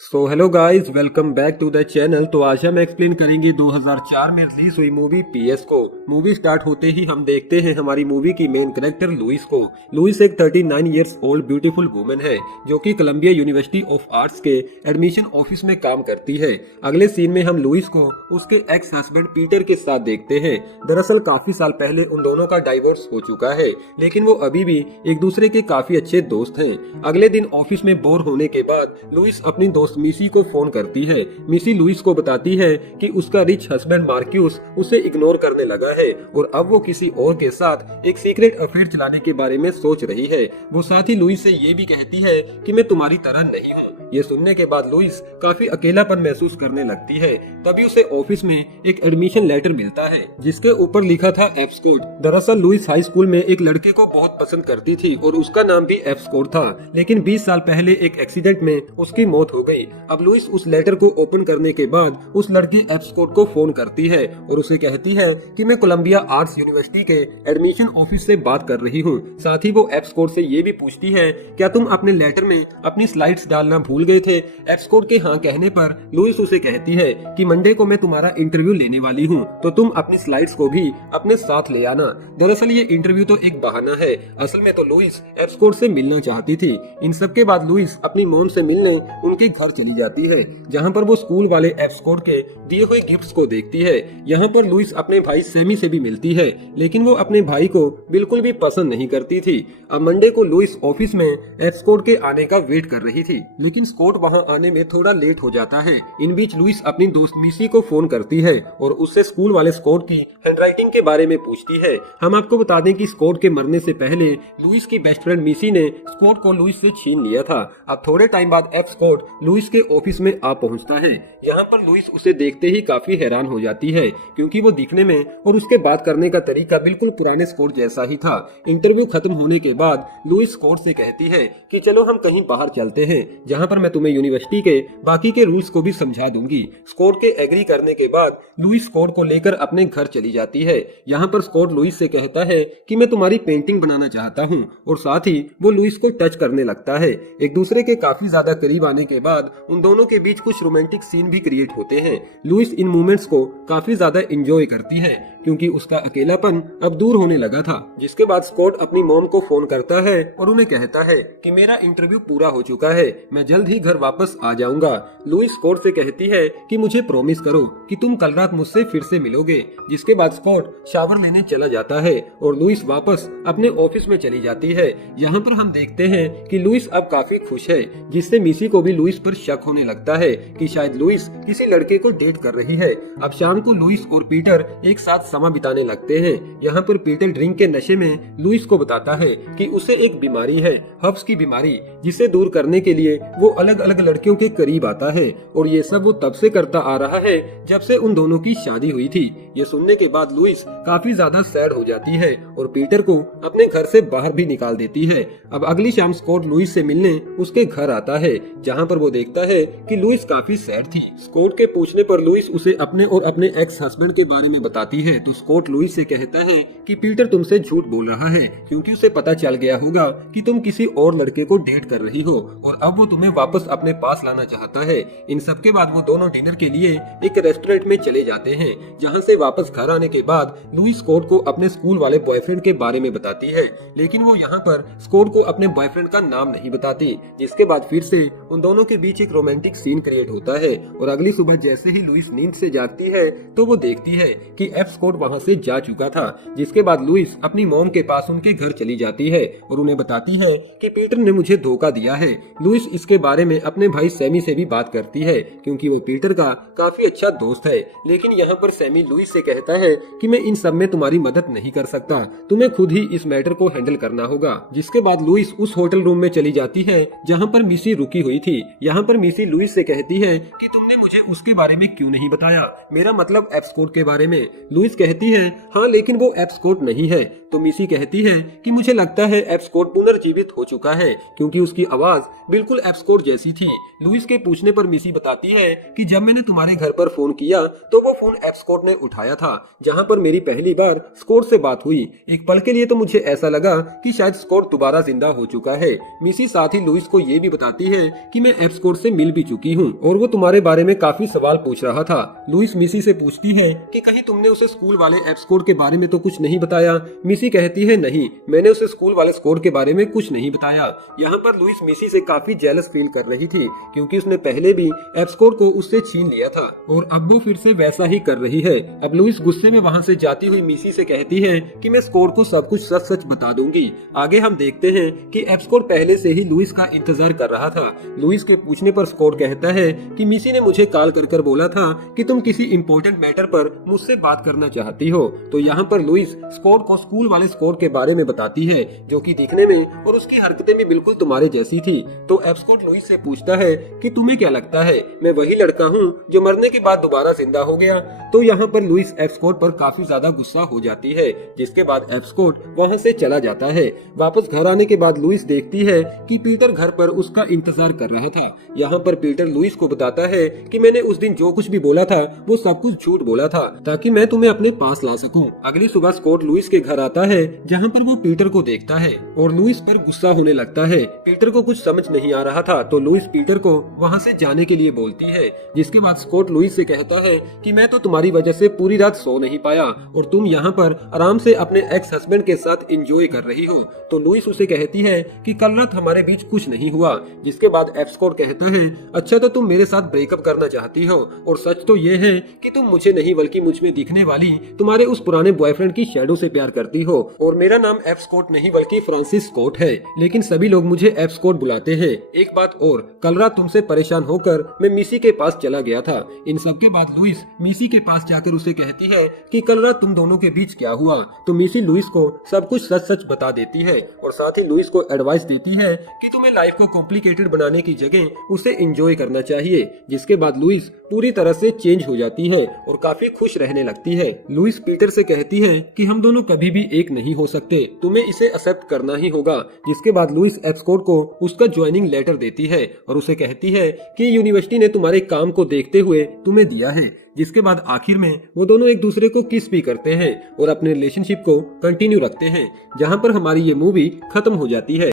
So hello guys, welcome back to the channel. तो आज हम एक्सप्लेन करेंगे 2004 में रिलीज हुई movie P S. Movie start होते ही हम देखते हैं हमारी मूवी की मेन कैरेक्टर लुइस को। लुइस एक 39 इयर्स ओल्ड ब्यूटीफुल वुमन है जो कि कोलंबिया यूनिवर्सिटी ऑफ आर्ट्स के एडमिशन ऑफिस में काम करती है। अगले सीन में हम लुइस को उसके एक्स हस्बैंड पीटर के साथ देखते हैं। दरअसल काफी साल पहले उन दोनों का डाइवोर्स हो चुका है, लेकिन वो अभी भी एक दूसरे के काफी अच्छे दोस्त हैं। अगले दिन ऑफिस में बोर होने के बाद लुइस अपनी दोस्त मिसी को फोन करती है। मिसी लुइस को बताती है कि उसका रिच हस्बैंड मार्क्यूस उसे इग्नोर करने लगा है और अब वो किसी और के साथ एक सीक्रेट अफेयर चलाने के बारे में सोच रही है। वो साथ ही लुइस से ये भी कहती है कि मैं तुम्हारी तरह नहीं हूँ। ये सुनने के बाद लुइस काफी अकेलापन महसूस करने लगती है। तभी उसे ऑफिस में एक एडमिशन लेटर मिलता है जिसके ऊपर लिखा था एप्स कोड। दरअसल लुइस हाई स्कूल में एक लड़के को बहुत पसंद करती थी और उसका नाम भी एप्स कोड था, लेकिन 20 साल पहले एक एक्सीडेंट में उसकी मौत हो गई। अब लुइस उस लेटर को ओपन करने के बाद उस लड़की एप्स कोड को फोन करती है और उसे कहती है कि मैं कोलंबिया आर्ट्स यूनिवर्सिटी के एडमिशन ऑफिस से बात कर रही हूँ। साथ ही वो एप्स कोड से ये भी पूछती है क्या तुम अपने लेटर में अपनी स्लाइड्स डालना भूल गए थे। एप्स कोड के हाँ कहने पर लुइस उसे कहती है कि मंडे को मैं तुम्हारा इंटरव्यू लेने वाली हूँ, तो तुम अपनी स्लाइड्स को भी अपने साथ ले आना। दरअसल ये इंटरव्यू तो एक बहाना है, असल में तो लुइस एप्स कोड से मिलना चाहती थी। इन सब के बाद लुइस अपनी मॉम से मिलने उनके घर चली जाती है, जहाँ पर वो स्कूल वाले एप्स कोड के दिए हुए गिफ्ट्स को देखती है। यहाँ पर लुइस अपने भाई सैमी से भी मिलती है, लेकिन वो अपने भाई को बिल्कुल भी पसंद नहीं करती थी। अब मंडे को लुइस ऑफिस में एप्स कोड के आने का वेट कर रही थी, लेकिन स्कॉट वहाँ आने में थोड़ा लेट हो जाता है। इन बीच लुइस अपनी दोस्त मिसी को फोन करती है और उससे स्कूल वाले स्कॉट की हैंडराइटिंग के बारे में पूछती है। हम आपको बता दें कि स्कॉट के मरने से पहले लुइस की बेस्ट फ्रेंड मिसी ने स्कॉट को लुइस से छीन लिया था। अब थोड़े टाइम बाद एप्स कोड लुइस के ऑफिस में आ पहुंचता है। यहाँ पर लुइस उसे देखते ही काफी हैरान हो जाती है, क्योंकि वो दिखने में और उसके बात करने का तरीका बिल्कुल पुराने स्कॉट जैसा ही था। इंटरव्यू खत्म होने के बाद लुइस स्कॉट से कहती है कि चलो हम कहीं बाहर चलते हैं, जहाँ पर मैं तुम्हें यूनिवर्सिटी के बाकी के रूल्स को भी समझा दूंगी। स्कॉट के एग्री करने के बाद लुइस स्कॉट को लेकर अपने घर चली जाती है। यहाँ पर स्कॉट लुइस से कहता है कि मैं तुम्हारी पेंटिंग बनाना चाहता हूँ, और साथ ही वो लुइस को टच करने लगता है। एक दूसरे के काफी ज्यादा करीब आने के बाद उन दोनों के बीच कुछ रोमांटिक सीन भी क्रिएट होते हैं। लुइस इन मोमेंट्स को काफी ज्यादा एंजॉय करती है, क्योंकि उसका अकेलापन अब दूर होने लगा था। जिसके बाद स्कॉट अपनी मॉम को फोन करता है और उन्हें कहता है कि मेरा इंटरव्यू पूरा हो चुका है, मैं जल्द ही घर वापस आ जाऊंगा। लुइस स्कॉट से कहती है कि मुझे प्रॉमिस करो कि तुम कल रात मुझसे फिर से मिलोगे। जिसके बाद स्कॉट शावर लेने चला जाता है और लुइस वापस अपने ऑफिस में चली जाती है। यहाँ पर हम देखते हैं कि लुइस अब काफी खुश है, जिससे मिसी को भी लुइस पर शक होने लगता है कि शायद लुइस किसी लड़के को डेट कर रही है। अब शाम को लुइस और पीटर एक साथ समय बिताने लगते हैं। यहाँ पर पीटर ड्रिंक के नशे में लुइस को बताता है कि उसे एक बीमारी है, हब्स की बीमारी, जिसे दूर करने के लिए वो अलग अलग लड़कियों के करीब आता है, और ये सब वो तब से करता आ रहा है जब से उन दोनों की शादी हुई थी। ये सुनने के बाद लुइस काफी ज्यादा सैड हो जाती है और पीटर को अपने घर से बाहर भी निकाल देती है। अब अगली शाम स्कॉट लुइस से मिलने उसके घर आता है, जहाँ पर वो देखता है कि लुइस काफी सैड थी। स्कॉट के पूछने पर लुइस उसे अपने और अपने एक्स हस्बैंड के बारे में बताती है, तो स्कॉट लुइस से कहता है कि पीटर तुमसे झूठ बोल रहा है, क्योंकि उसे पता चल गया होगा कि तुम किसी और लड़के को डेट कर रही हो, और अब वो तुम्हें वापस अपने पास लाना चाहता है। इन सब के बाद वो दोनों डिनर के लिए एक रेस्टोरेंट में चले जाते हैं, जहाँ से वापस घर आने के बाद लुइस स्कॉट को अपने स्कूल वाले बॉयफ्रेंड के बारे में बताती है, लेकिन वो यहाँ पर स्कॉट को अपने बॉयफ्रेंड का नाम नहीं बताती। जिसके बाद फिर से उन दोनों के बीच एक रोमांटिक सीन क्रिएट होता है, और अगली सुबह जैसे ही लुइस नींद से जागती है तो वो देखती है कि एप्स कोड वहाँ से जा चुका था। जिसके बाद लुइस अपनी मॉम के पास उनके घर चली जाती है और उन्हें बताती है कि पीटर ने मुझे धोखा दिया है। लुइस इसके बारे में अपने भाई सैमी से भी बात करती है, क्योंकि वो पीटर का काफी अच्छा दोस्त है। लेकिन यहाँ पर सैमी लुइस से कहता है कि मैं इन सब में तुम्हारी मदद नहीं कर सकता, तुम्हें खुद ही इस मैटर को हैंडल करना होगा। जिसके बाद लुइस उस होटल रूम में चली जाती है जहाँ पर मिसी रुकी हुई थी। यहाँ पर मिसी लुइस से कहती है कि तुमने मुझे उसके बारे में क्यों नहीं बताया, मेरा मतलब एप्स कोड के बारे में। लुइस कहती है हाँ, लेकिन वो एप्स कोड नहीं है। तो मिसी कहती है कि मुझे लगता है एप्स कोड पुनर्जीवित हो चुका है, क्योंकि उसकी आवाज बिल्कुल एप्स कोड जैसी थी। लुइस के पूछने पर मिसी बताती है कि जब मैंने तुम्हारे घर पर फोन किया तो वो फोन एप्स कोड ने उठाया था, जहाँ पर मेरी पहली बार स्कॉट से बात हुई। एक पल के लिए तो मुझे ऐसा लगा कि शायद स्कॉट दोबारा जिंदा हो चुका है। मिसी साथ ही लुइस को ये भी बताती है कि मैं एप्स कोड से मिल भी चुकी हूँ और वो तुम्हारे बारे में काफी सवाल पूछ रहा था। लुइस मिसी से पूछती है कि कहीं तुमने उसे स्कूल वाले एप्स कोड के बारे में तो कुछ नहीं बताया। मिसी कहती है नहीं, मैंने उसे स्कूल वाले कोड के बारे में कुछ नहीं बताया। यहाँ पर लुइस मिसी से काफी जेलस फील कर रही थी क्योंकि उसने पहले भी एप्स कोड को उससे छीन लिया था और अब वो फिर से वैसा ही कर रही है। अब लुइस गुस्से में वहाँ से जाती हुई मिसी से कहती है कि मैं स्कोर को सब कुछ सच सच बता दूंगी। आगे हम देखते हैं कि एप्स कोड पहले से ही लुइस का इंतजार कर रहा था। लुइस के पूछने पर स्कोर कहता है कि मिसी ने मुझे कॉल कर बोला था कि तुम किसी इम्पोर्टेंट मैटर पर मुझसे बात करना चाहती हो। तो यहाँ पर लुइस स्कोर को स्कूल वाले स्कोर के बारे में बताती है जो कि दिखने में और उसकी हरकतें भी बिल्कुल तुम्हारे जैसी थी। तो एप्स कोड लुइस से पूछता है कि तुम्हें क्या लगता है मैं वही लड़का हूँ जो मरने के बाद दोबारा जिंदा हो गया। तो यहाँ पर लुइस एप्स कोड पर काफी ज्यादा गुस्सा हो जाती है, जिसके बाद एप्स कोड वहाँ से चला जाता है। वापस घर आने के बाद लुइस देखती है कि पीटर घर पर उसका इंतजार कर रहा था। यहाँ पर पीटर लुइस को बताता है कि मैंने उस दिन जो कुछ भी बोला था वो सब कुछ झूठ बोला था ताकि मैं तुम्हें अपने पास ला सकूं। अगली सुबह स्कॉट लुइस के घर आता है जहाँ पर वो पीटर को देखता है और लुइस पर गुस्सा होने लगता है। पीटर को कुछ समझ नहीं आ रहा था तो लुइस पीटर को वहाँ से जाने के लिए बोलती है, जिसके बाद स्कॉट लुइस से कहता है कि मैं तो तुम्हारी वजह से पूरी रात सो नहीं पाया और तुम यहाँ पर आराम से अपने एक्स हस्बैंड के साथ एंजॉय कर रही हो। तो लुइस उसे कहती है कि कल रात हमारे बीच कुछ नहीं हुआ। जिसके बाद एप्स कोड कहता है अच्छा तो तुम मेरे साथ ब्रेकअप करना चाहती हो और सच तो ये है कि तुम मुझे नहीं बल्कि मुझ में दिखने वाली तुम्हारे उस पुराने बॉयफ्रेंड की शैडो से प्यार करती हो। और मेरा नाम एप्स कोड नहीं बल्कि फ्रांसिस स्कॉट है, लेकिन सभी लोग मुझे एप्स कोड बुलाते हैं। एक बात और, कल रात तुमसे परेशान होकर मैं मिसी के पास चला गया था। इन सब के बाद लुइस मिसी के पास जाकर उसे कहती है कि कल रात तुम दोनों के बीच क्या हुआ। तो मिसी लुइस को सब कुछ सच सच बता देती है और साथ ही लुइस को एडवाइस देती है कि तुम्हें लाइफ को कॉम्प्लिकेटेड बनाने की जगह उसे एंजॉय करना चाहिए। जिसके बाद लुइस पूरी तरह से चेंज हो जाती है और काफी खुश रहने लगती है। लुइस पीटर से कहती है कि हम दोनों कभी भी एक नहीं हो सकते, तुम्हें इसे एक्सेप्ट करना ही होगा। जिसके बाद लुइस एप्स कोड को उसका ज्वाइनिंग लेटर देती है और उसे कहती है कि यूनिवर्सिटी ने तुम्हारे काम को देखते हुए तुम्हें दिया है। जिसके बाद आखिर में वो दोनों एक दूसरे को किस भी करते हैं और अपने रिलेशनशिप को कंटिन्यू रखते हैं, जहाँ पर हमारी ये मूवी खत्म हो जाती है।